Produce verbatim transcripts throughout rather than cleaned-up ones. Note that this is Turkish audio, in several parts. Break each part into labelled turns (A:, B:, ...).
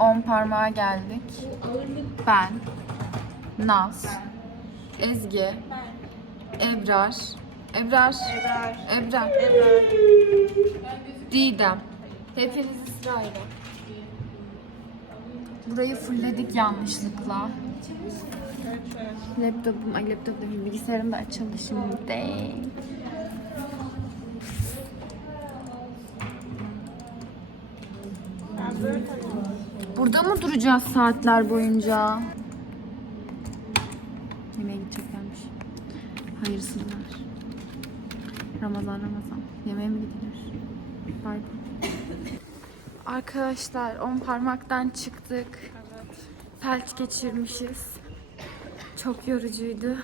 A: on parmağa geldik. Ben, Naz, Ezgi, Ebrar, Ebrar,
B: Ebrar.
A: Ebrar,
B: Ebrar.
A: Didem. Hepinizi sırayla. Burayı fullledik yanlışlıkla. Laptopum, ay laptop değil, bilgisayarım da açıldı şimdi. Burada mı duracağız saatler boyunca? Yemeğe gideceklermiş. Hayırsızlar. Ramazan Ramazan. Yemeğe mi gidilir? Bay bay. Arkadaşlar on parmaktan çıktık.
B: Evet.
A: Felç geçirmişiz. Çok yorucuydu.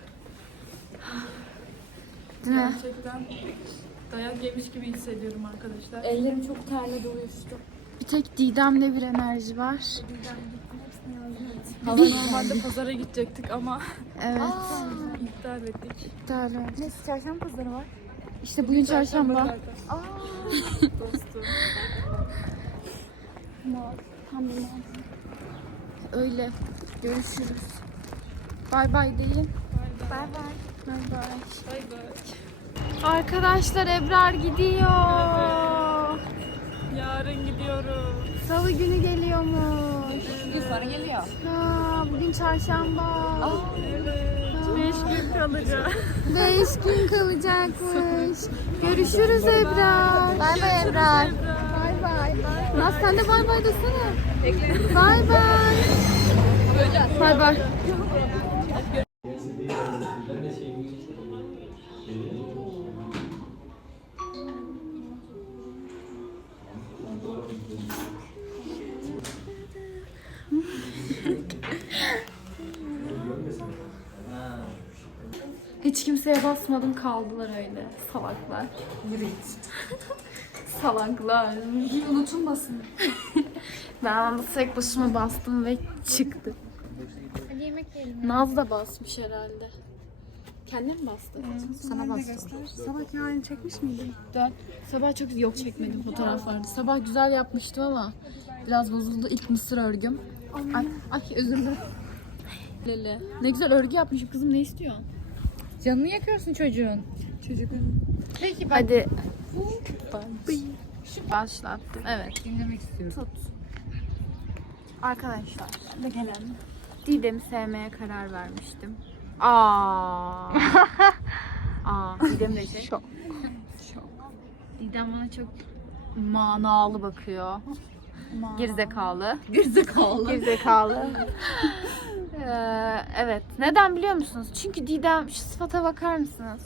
A: Değil mi?
B: Gerçekten dayak yemiş gibi hissediyorum arkadaşlar.
A: Ellerim çok terledi, uyuştu. Bir tek Didem'de bir enerji var.
B: Hava normalde pazara gidecektik ama
A: Evet.
B: iptal ettik.
A: İptal oldu. Neyse çarşamba pazarı var. İşte bugün çarşamba.
B: Dostum.
A: Tam bir öyle. Görüşürüz. Bay bay deyin.
B: Bay bay.
A: Bay bay.
B: Bay bay.
A: Arkadaşlar Ebrar gidiyor.
B: Yarın gidiyoruz.
A: Salı günü geliyormuş.
C: Bir sonra geliyor.
A: Ha, bugün çarşamba.
B: Evet. Beş gün kalacak.
A: Beş gün kalacakmış. Görüşürüz Ebrar. Bay bay Ebrar. Bay bay. Naz sen de bay bay desene. Bay bay. Bay bay. Hiç kimseye basmadım, kaldılar öyle. Salaklar. Salaklar. Unutulmasın. Ben anda tek başıma bastım ve çıktı.
C: Hadi yemek yiyelim.
A: Naz da basmış herhalde. Kendin mi bastın?
C: Sana bastım.
B: Sabah yarın çekmiş miydin?
A: Dön. Sabah çok yok çekmedim fotoğraflarda. Sabah güzel yapmıştım ama biraz bozuldu. İlk mısır örgüm. Ay, ay özür dilerim. Lele. Ne güzel örgü yapmışım kızım, ne istiyorsun?
C: Canını yakıyorsun çocuğun.
B: Çocuğun.
C: Peki ben
A: Hadi. Başlattım. Evet.
C: dinlemek istiyorum.
A: Tut. Arkadaşlar. Ne gelen? Didem'i sevmeye karar vermiştim. Aa. Aa. Didem de şey. Şok. Şok. Didem bana çok manalı bakıyor. Gerizekalı.
C: Gerizekalı.
A: Gerizekalı. ee, evet. Neden biliyor musunuz? Çünkü Didem, şu sıfata bakar mısınız?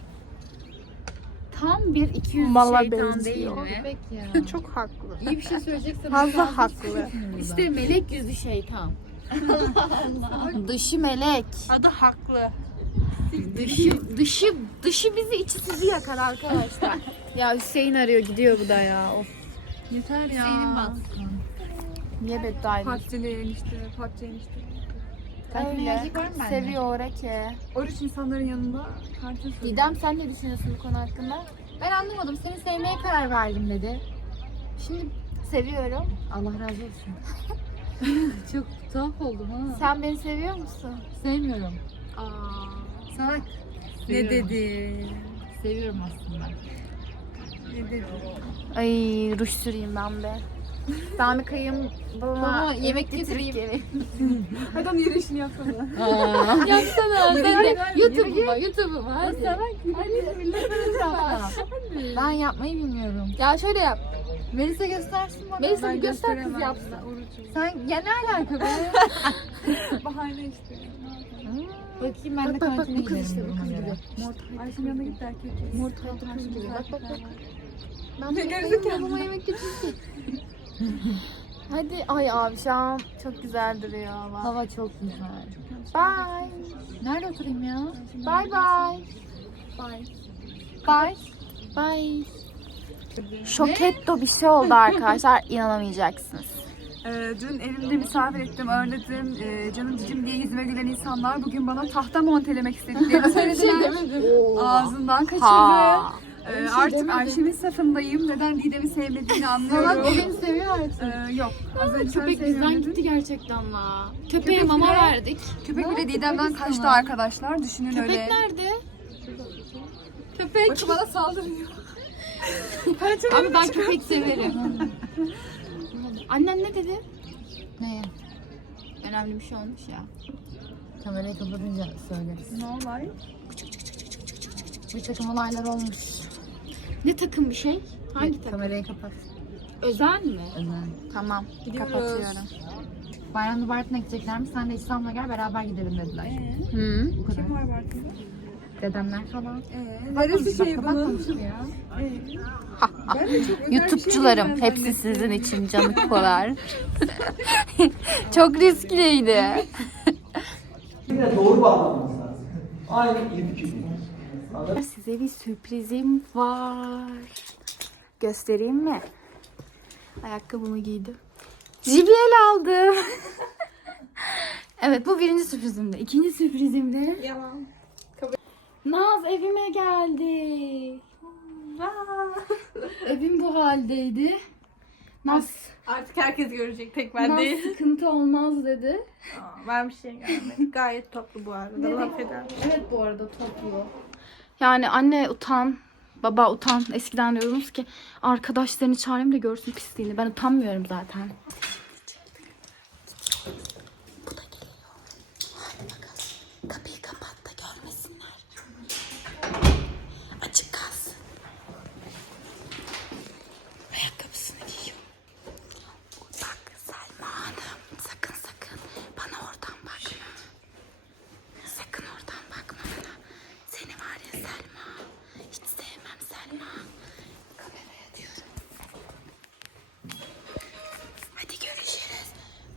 A: Tam bir iki yüz
B: Mala
A: şeytan değil
B: benziyor.
A: mi?
C: Peki ya.
A: Çok haklı.
C: İyi bir şey söyleyeceksen
A: Fazla haklı.
C: İşte
A: İşte melek yüzü şeytan. Dışı melek.
B: Adı haklı.
A: Dışı dışı dışı bizi, içi sizi yakar arkadaşlar. Ya Hüseyin arıyor, gidiyor bu da ya. Of.
B: Yeter ya.
C: Hüseyin'in baskın.
A: Niye beddua ediyorsun?
B: Patlıcılı enişte, patlıcı enişte.
C: Kalbine erkek var mı bende?
A: Seviyor oraki.
B: Oruç insanların yanında parça söylüyor.
A: Didem sen ne düşünüyorsun bu konu hakkında?
C: Ben anlamadım. Seni sevmeye karar verdim dedi.
A: Şimdi seviyorum.
C: Allah razı olsun. Çok tuhaf oldum ha.
A: Sen beni seviyor musun?
C: Sevmiyorum.
A: Aa.
C: Salak.
B: Ne dedi?
C: Seviyorum aslında.
B: Ne dedi?
A: Ay ruj süreyim ben be. Ben bir kayayım babama
C: Baba,
A: yemek
C: yemek
A: getireyim.
C: getireyim.
B: Adam yürüyüşünü yapsana.
C: Yapsana. Sen de
B: hayır,
C: YouTube'uma, YouTube'uma. Hadi.
A: Hadi. Ben yapmayı bilmiyorum.
C: Ya şöyle yap. Melisa göstersin bana.
A: Melisa
B: Ben
A: bir göster, kız
B: gösteremem.
A: yapsın.
B: Orucum.
C: Sen ya ne alaka be?
B: Bahane işte.
C: Bakayım ben de
A: Bak, bak, bak,
C: kantine
A: bu kız
C: giderim
A: işte, bu
C: duruma
A: kız
C: göre.
A: gibi.
B: Ayşe'nin yanına git de erkek.
A: Mor taytlı kız gibi. Bak bak bak. Ben
B: Ne
A: de
B: gerizekalı.
A: babama yemek getireyim. Hadi ay abi şu an çok güzel duruyor hava.
C: Hava çok güzel.
A: Bye.
C: Nerede oturayım ya?
A: Bye bye. Bye. Bye. Bye. Şoketto bir şey oldu arkadaşlar. İnanamayacaksınız.
B: Ee, dün evimde misafir ettim, ağırladım. Ee, canım cicim diye yüzüme gülen insanlar bugün bana tahta montelemek istediklerini söylediler. Ağzından kaçırdı.
A: Ha.
B: Ee, artık Ayşe'nin safındayım. Neden Didem'i sevmediğini anlıyorum.
A: Beni seviyor artık.
B: Ee, yok. Az önce sen
C: Köpek
B: sevmiyorum
C: bizden
B: dedin.
C: gitti gerçekten la. Köpeğe
B: Köpek
C: mama
B: bile-
C: verdik.
B: Köpek bile Didem'den kaçtı arkadaşlar. Düşünün
C: Köpek
B: öyle.
C: nerede?
B: Köpek. Bakın bana saldırıyor.
C: Abi ben köpek severim. Annen ne dedi?
A: Ne?
C: Önemli bir şey olmuş ya.
A: Kamerayı kapatınca söyleriz.
B: Ne olay?
A: Bir takım olaylar olmuş.
C: Ne takım bir şey? Hangi takım?
A: Kamerayı kapat.
C: Özel mi?
A: Özel.
C: Tamam.
B: Gidiyoruz.
C: Kapatıyorum.
A: Bayramda Bartın'a gideceklermiş. Sen de İstanbul'a gel beraber gidelim dediler.
B: Ee,
C: Hı.
A: Bu kadar.
B: kim var Bartın'da?
A: Dedemler falan.
B: Ee, neresi şey bunun?
A: Kapatmamıştır ya.
B: Ee, ben de çok özel bir şey
C: YouTube'cularım
B: diyeceğim
C: hepsi
B: zannettim.
C: sizin için canıkolar. Çok riskliydi.
D: Yine doğru bağlamamız lazım. Aynı ilk gibi.
C: Size bir sürprizim var. Göstereyim mi? Ayakkabımı giydim. J B L aldım. Evet, bu birinci sürprizimdi. İkinci sürprizimde
B: Yalan.
C: Naz evime geldi. Evim bu haldeydi. Naz,
E: Artık herkes görecek, tek ben
C: Naz
E: değil.
C: sıkıntı olmaz dedi.
E: Aa, ben bir şey görmedim. Gayet toplu bu arada. Laf eder.
C: Evet, bu arada toplu. Yani anne utan, baba utan. Eskiden diyordunuz ki arkadaşlarını çağırayım da görsün pisliğini. Ben utanmıyorum zaten. Bu da geliyor. Hadi bakalım. Kapıyı kapat da görmesinler. Açık kalsın. Ayakkabısını giyiyor. Bak Selma Hanım. Sakın sakın. Bana oradan bakma. Sakın oradan bakma bana. Seni var ya Selma. Hiç sevmem Selma. Kameraya diyorum. Hadi görüşürüz.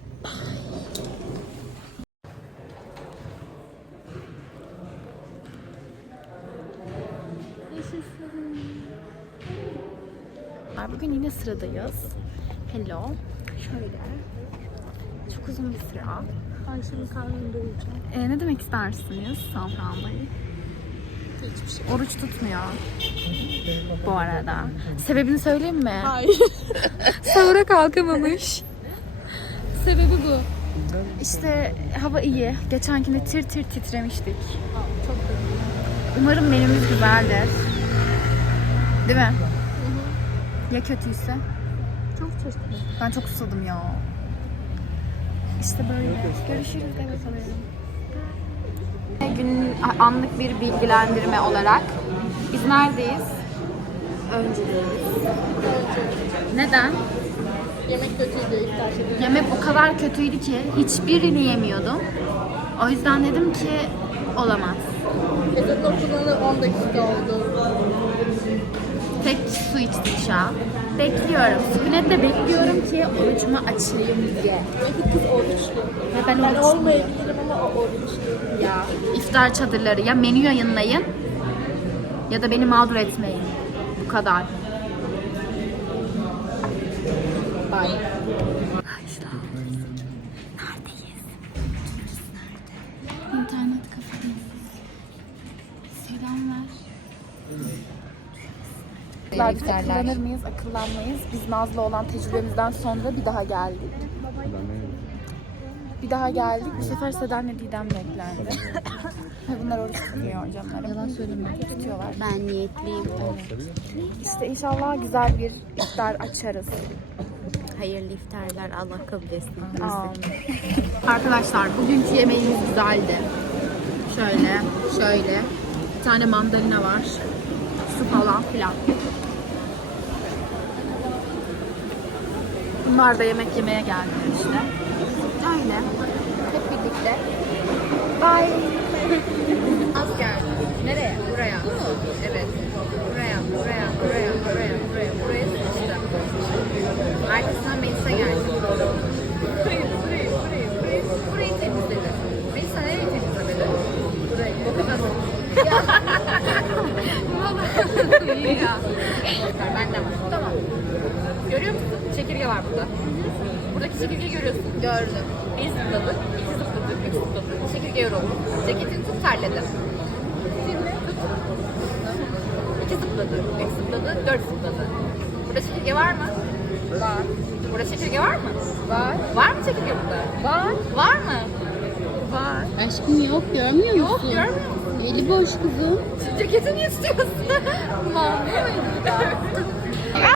C: Bye. Bugün yine sıradayız. Hello. Şöyle. Çok uzun bir sıra.
E: Ben şimdi karnımı doyuracağım.
C: Ee, ne demek istersiniz Safran Bey?
E: Hiçbir şey.
C: Oruç tutmuyor. Bu arada. Sebebini söyleyeyim mi?
E: Hayır.
C: Sahura kalkamamış. Sebebi bu. İşte hava iyi. Geçenkinde tir tir titremiştik.
E: Çok kötü.
C: Umarım menümüz güzeldir. Değil mi? Ya kötüyse?
E: Çok çeşitli.
C: Ben çok susadım ya. İşte böyle. Görüşürüz. Evet alıyorum. Günün anlık bir bilgilendirme olarak biz neredeyiz? Öncedeyiz. Neden?
E: Yemek kötüydü ilk başta.
C: Yemek o kadar kötüydü ki hiçbirini yemiyordum. O yüzden dedim ki olamaz.
E: Ezanın okunalı on dakika oldu.
C: Tek su içtim şu an. Bekliyorum. Sükunetle bekliyorum ki orucumu açayım diye.
E: Belki kız oruçlu.
C: Ve ben
E: Ben
C: oruçluyum.
E: olmayabilirim ama o oruçlu.
C: Ya iftar çadırları ya menü yayınlayın ya da beni mağdur etmeyin. Bu kadar. Bye. Neredeyiz? Nerede? İnternet kafedeyiz. Selam ver. Biz akıllanır mıyız, akıllanmayız? Biz Naz'la olan tecrübemizden sonra bir daha geldik. Bir daha geldik. Bu sefer Seden'le Didem beklendi. Ve bunlar oruç tutuyor canlarım. Yalan söylemiyorum. Tutuyorlar.
A: Ben niyetliyim.
C: İşte inşallah güzel bir iftar açarız.
A: Hayırlı iftarlar. Allah kabul etsin.
C: Amin. Arkadaşlar bugünkü yemeğimiz güzeldi. Şöyle, şöyle. Bir tane mandalina var. Su falan filan. Bunlar da yemek yemeye geldiler işte. Öyle. Hep birlikte. Bye. Az geldi. Nereye? Buraya. Evet. Buraya, buraya, buraya, buraya, buraya, buraya sıçtı. Arkasından Melisa geldi. Burayı, burayı, burayı, burayı, burayı temizledi. Melisa nereye temizledi? Burayı. O kadar. Vallahi iyi ya. Bende var. Tamam. Görüyor musun? Çekirge var burada. Buradaki çekirgeyi görüyorsun. Gördüm. Bir zıpladı, iki zıpladı, üç zıpladı. Çekirge yoruldu. Ceketini tut terledi. Şimdi tut. iki zıpladı, üç zıpladı, dört zıpladı. Burada çekirge var mı? Var. Burada çekirge var mı? Var. Var mı çekirge burada? Var. Var mı? Var.
A: Aşkım yok görmüyor musun?
C: Yok, görmüyor musun?
A: Eli boş kızım.
C: Ceketini istiyorsun. Mamlı mıydı?